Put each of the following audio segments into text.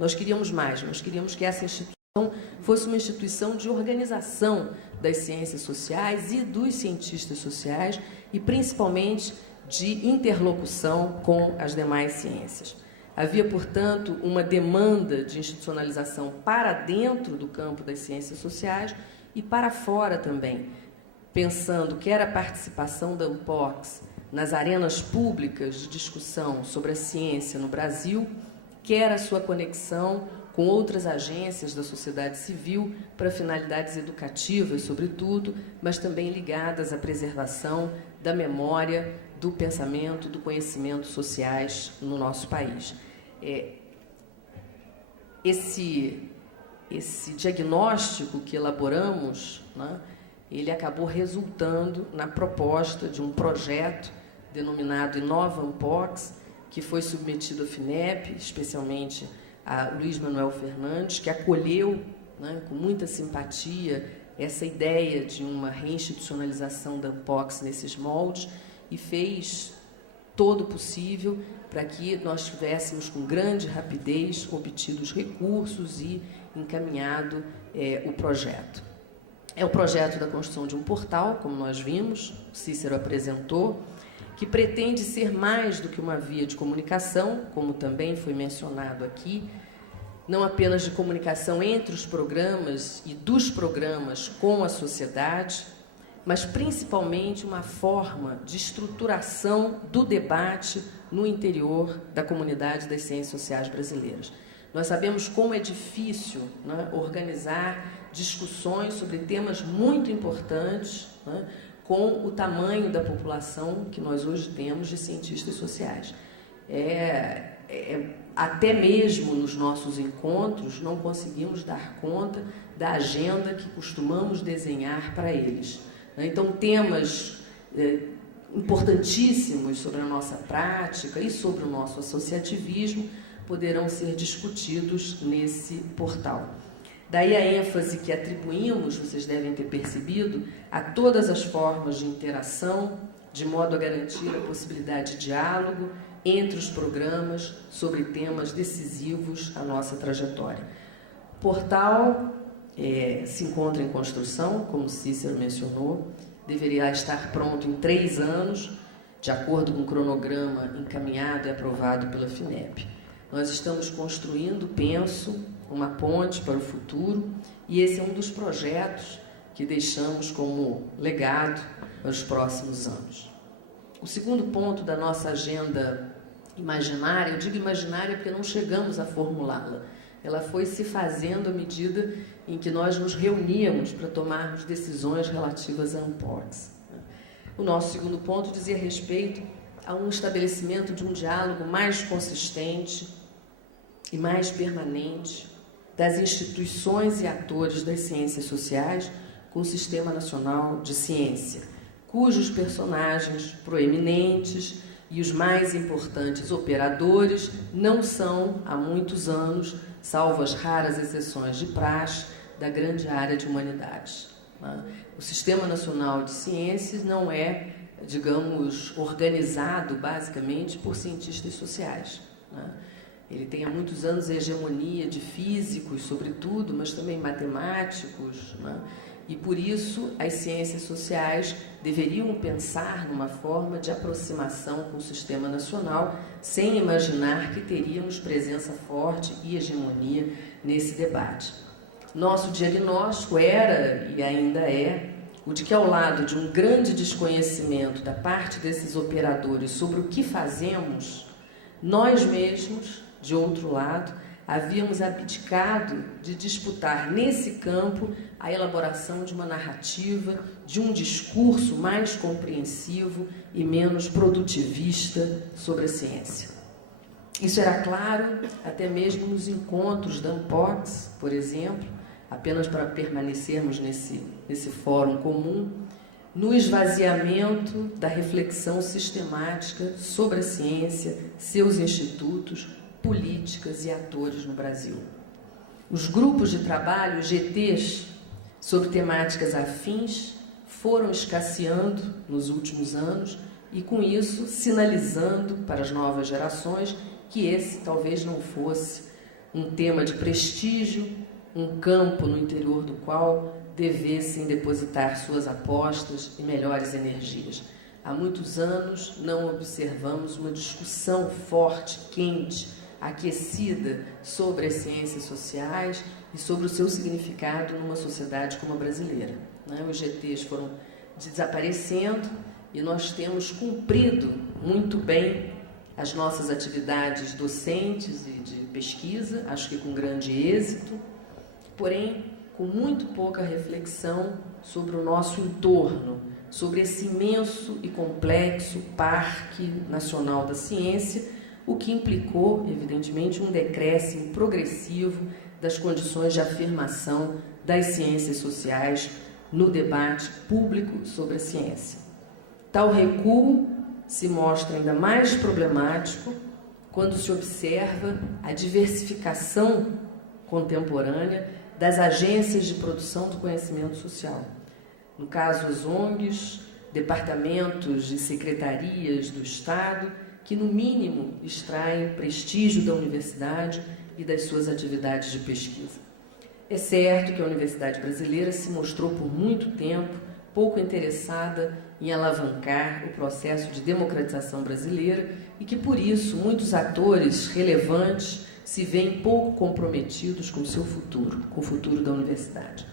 Nós queríamos mais, nós queríamos que essa instituição fosse uma instituição de organização das ciências sociais e dos cientistas sociais e, principalmente, de interlocução com as demais ciências. Havia, portanto, uma demanda de institucionalização para dentro do campo das ciências sociais e para fora também, pensando quer a participação da ANPOCS nas arenas públicas de discussão sobre a ciência no Brasil, quer a sua conexão com outras agências da sociedade civil para finalidades educativas, sobretudo, mas também ligadas à preservação da memória, do pensamento, do conhecimento sociais no nosso país. Esse diagnóstico que elaboramos, né, ele acabou resultando na proposta de um projeto denominado Inova ANPOCS, que foi submetido à FINEP, especialmente a Luiz Manuel Fernandes, que acolheu, né, com muita simpatia essa ideia de uma reinstitucionalização da ANPOCS nesses moldes e fez todo o possível para que nós tivéssemos com grande rapidez obtido os recursos e encaminhado o projeto. É o projeto da construção de um portal, como nós vimos, o Cícero apresentou, que pretende ser mais do que uma via de comunicação, como também foi mencionado aqui, não apenas de comunicação entre os programas e dos programas com a sociedade, mas principalmente uma forma de estruturação do debate no interior da comunidade das ciências sociais brasileiras. Nós sabemos como é difícil, né, organizar discussões sobre temas muito importantes, né, com o tamanho da população que nós hoje temos de cientistas sociais. Até mesmo nos nossos encontros não conseguimos dar conta da agenda que costumamos desenhar para eles. Então, temas importantíssimos sobre a nossa prática e sobre o nosso associativismo poderão ser discutidos nesse portal. Daí a ênfase que atribuímos, vocês devem ter percebido, a todas as formas de interação, de modo a garantir a possibilidade de diálogo entre os programas sobre temas decisivos à nossa trajetória. O portal se encontra em construção, como Cícero mencionou, deveria estar pronto em 3 anos, de acordo com o cronograma encaminhado e aprovado pela FINEP. Nós estamos construindo, penso, uma ponte para o futuro, e esse é um dos projetos que deixamos como legado para os próximos anos. O segundo ponto da nossa agenda imaginária, eu digo imaginária porque não chegamos a formulá-la, ela foi se fazendo à medida em que nós nos reuníamos para tomarmos decisões relativas à ANPOCS. O nosso segundo ponto dizia respeito a um estabelecimento de um diálogo mais consistente e mais permanente das instituições e atores das ciências sociais com o Sistema Nacional de Ciência, cujos personagens proeminentes e os mais importantes operadores não são, há muitos anos, salvo as raras exceções de praxe, da grande área de humanidades. O Sistema Nacional de Ciências não é, digamos, organizado basicamente por cientistas sociais. Ele tem há muitos anos a hegemonia de físicos, sobretudo, mas também matemáticos, e por isso as ciências sociais deveriam pensar numa forma de aproximação com o sistema nacional, sem imaginar que teríamos presença forte e hegemonia nesse debate. Nosso diagnóstico era, e ainda é, o de que, ao lado de um grande desconhecimento da parte desses operadores sobre o que fazemos, nós mesmos, de outro lado, havíamos abdicado de disputar nesse campo a elaboração de uma narrativa, de um discurso mais compreensivo e menos produtivista sobre a ciência. Isso era claro até mesmo nos encontros da ANPOCS, por exemplo, apenas para permanecermos nesse fórum comum, no esvaziamento da reflexão sistemática sobre a ciência, seus institutos, políticas e atores no Brasil. Os grupos de trabalho, GTs, sobre temáticas afins, foram escasseando nos últimos anos e, com isso, sinalizando para as novas gerações que esse talvez não fosse um tema de prestígio, um campo no interior do qual devessem depositar suas apostas e melhores energias. Há muitos anos não observamos uma discussão forte, quente, aquecida sobre as ciências sociais e sobre o seu significado numa sociedade como a brasileira. Os GTs foram desaparecendo e nós temos cumprido muito bem as nossas atividades docentes e de pesquisa, acho que com grande êxito, porém com muito pouca reflexão sobre o nosso entorno, sobre esse imenso e complexo Parque Nacional da Ciência, o que implicou, evidentemente, um decréscimo progressivo das condições de afirmação das ciências sociais no debate público sobre a ciência. Tal recuo se mostra ainda mais problemático quando se observa a diversificação contemporânea das agências de produção do conhecimento social. No caso, as ONGs, departamentos e secretarias do Estado, que, no mínimo, extraem prestígio da universidade e das suas atividades de pesquisa. É certo que a Universidade Brasileira se mostrou por muito tempo pouco interessada em alavancar o processo de democratização brasileira e que, por isso, muitos atores relevantes se veem pouco comprometidos com o seu futuro, com o futuro da universidade.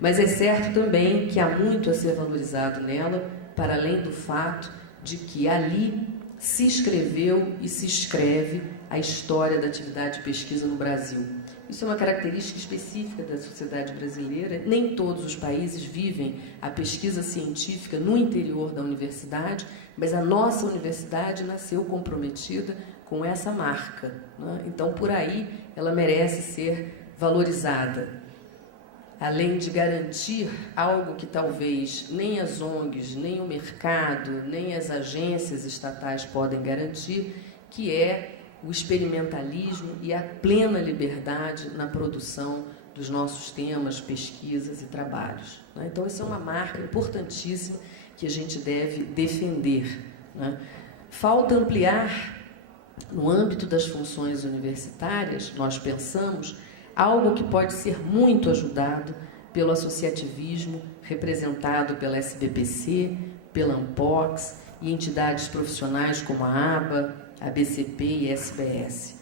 Mas é certo também que há muito a ser valorizado nela, para além do fato de que ali se escreveu e se escreve a história da atividade de pesquisa no Brasil. Isso é uma característica específica da sociedade brasileira. Nem todos os países vivem a pesquisa científica no interior da universidade, mas a nossa universidade nasceu comprometida com essa marca, Então, por aí, ela merece ser valorizada. Além de garantir algo que talvez nem as ONGs, nem o mercado, nem as agências estatais podem garantir, que é o experimentalismo e a plena liberdade na produção dos nossos temas, pesquisas e trabalhos. Então, essa é uma marca importantíssima que a gente deve defender. Falta ampliar, no âmbito das funções universitárias, nós pensamos, algo que pode ser muito ajudado pelo associativismo representado pela SBPC, pela ANPOX e entidades profissionais como a ABA, a BCP e a SBS.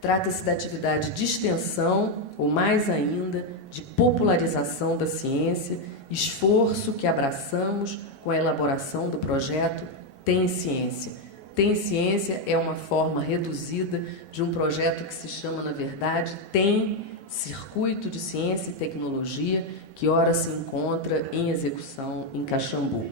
Trata-se da atividade de extensão, ou mais ainda, de popularização da ciência, esforço que abraçamos com a elaboração do projeto Tem Ciência. Tem Ciência é uma forma reduzida de um projeto que se chama, na verdade, Tem Circuito de Ciência e Tecnologia, que ora se encontra em execução em Caxambu.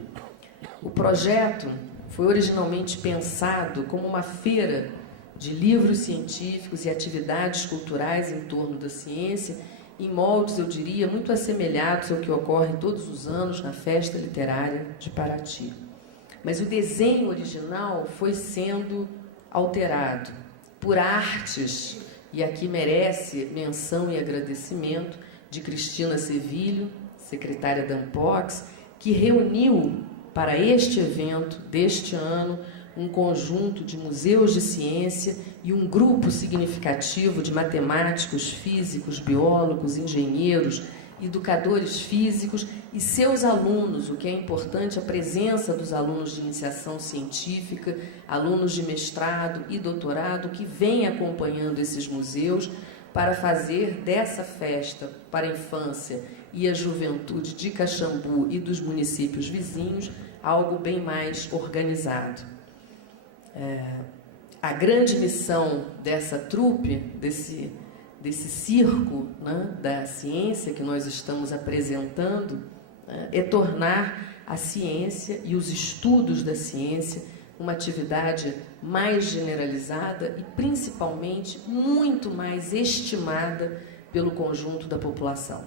O projeto foi originalmente pensado como uma feira de livros científicos e atividades culturais em torno da ciência, em moldes, eu diria, muito assemelhados ao que ocorre todos os anos na Festa Literária de Paraty. Mas o desenho original foi sendo alterado por artes, e aqui merece menção e agradecimento de Cristina Sevilho, secretária da ANPOX, que reuniu para este evento deste ano um conjunto de museus de ciência e um grupo significativo de matemáticos, físicos, biólogos, engenheiros, educadores físicos e seus alunos, o que é importante, a presença dos alunos de iniciação científica, alunos de mestrado e doutorado que vêm acompanhando esses museus para fazer dessa festa para a infância e a juventude de Caxambu e dos municípios vizinhos algo bem mais organizado. A grande missão dessa trupe, desse circo, da ciência que nós estamos apresentando, é tornar a ciência e os estudos da ciência uma atividade mais generalizada e, principalmente, muito mais estimada pelo conjunto da população.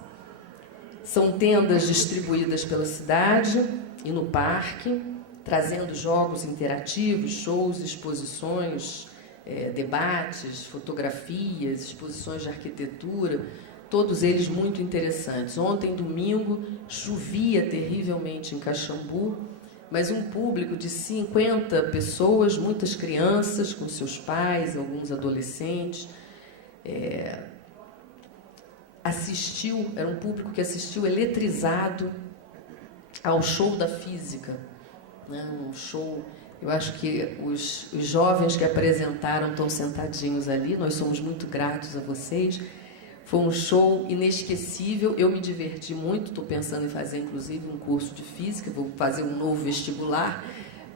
São tendas distribuídas pela cidade e no parque, trazendo jogos interativos, shows, exposições, debates, fotografias, exposições de arquitetura, todos eles muito interessantes. Ontem, domingo, chovia terrivelmente em Caxambu, mas um público de 50 pessoas, muitas crianças com seus pais, alguns adolescentes, assistiu, era um público que assistiu eletrizado ao show da física, né? Um show, eu acho que os jovens que apresentaram estão sentadinhos ali, nós somos muito gratos a vocês. Foi um show inesquecível, eu me diverti muito, estou pensando em fazer inclusive um curso de física, vou fazer um novo vestibular,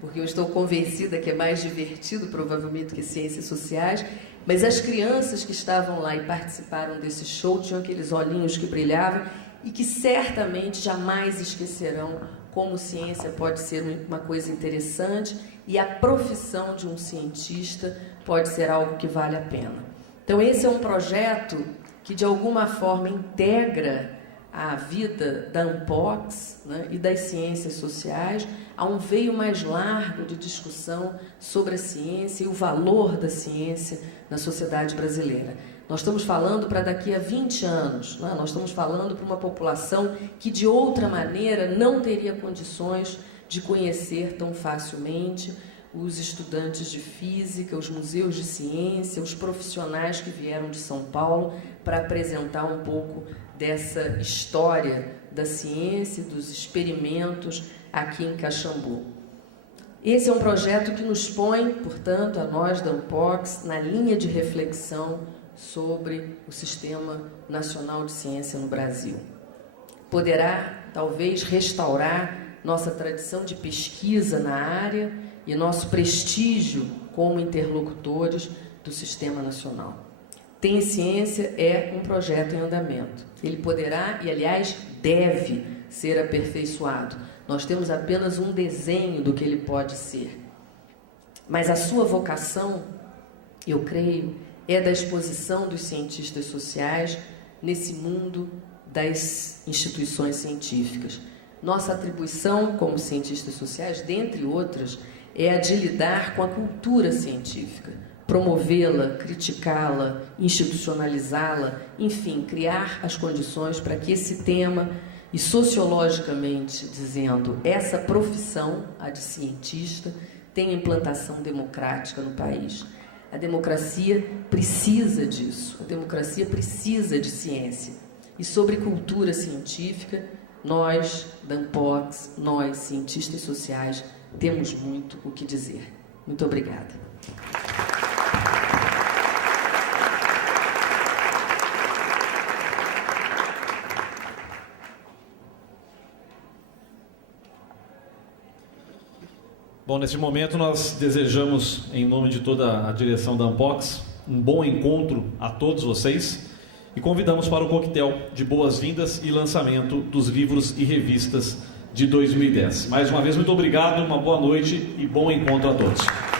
porque eu estou convencida que é mais divertido provavelmente que ciências sociais, mas as crianças que estavam lá e participaram desse show tinham aqueles olhinhos que brilhavam e que certamente jamais esquecerão como ciência pode ser uma coisa interessante e a profissão de um cientista pode ser algo que vale a pena. Então esse é um projeto que de alguma forma integra a vida da Ampox, né, e das ciências sociais a um veio mais largo de discussão sobre a ciência e o valor da ciência na sociedade brasileira. Nós estamos falando para daqui a 20 anos, né? Nós estamos falando para uma população que de outra maneira não teria condições de conhecer tão facilmente os estudantes de física, os museus de ciência, os profissionais que vieram de São Paulo para apresentar um pouco dessa história da ciência e dos experimentos aqui em Caxambu. Esse é um projeto que nos põe, portanto, a nós da Ampox, na linha de reflexão sobre o Sistema Nacional de Ciência no Brasil. Poderá, talvez, restaurar nossa tradição de pesquisa na área e nosso prestígio como interlocutores do Sistema Nacional. Tem Ciência é um projeto em andamento. Ele poderá e, aliás, deve ser aperfeiçoado. Nós temos apenas um desenho do que ele pode ser. Mas a sua vocação, eu creio, é da exposição dos cientistas sociais nesse mundo das instituições científicas. Nossa atribuição como cientistas sociais, dentre outras, é a de lidar com a cultura científica, promovê-la, criticá-la, institucionalizá-la, enfim, criar as condições para que esse tema, e sociologicamente dizendo, essa profissão, a de cientista, tenha implantação democrática no país. A democracia precisa disso, a democracia precisa de ciência. E sobre cultura científica, nós, da Ampox, nós, cientistas sociais, temos muito o que dizer. Muito obrigada. Bom, nesse momento nós desejamos, em nome de toda a direção da Ampox, um bom encontro a todos vocês e convidamos para o coquetel de boas-vindas e lançamento dos livros e revistas de 2010. Mais uma vez, muito obrigado, uma boa noite e bom encontro a todos.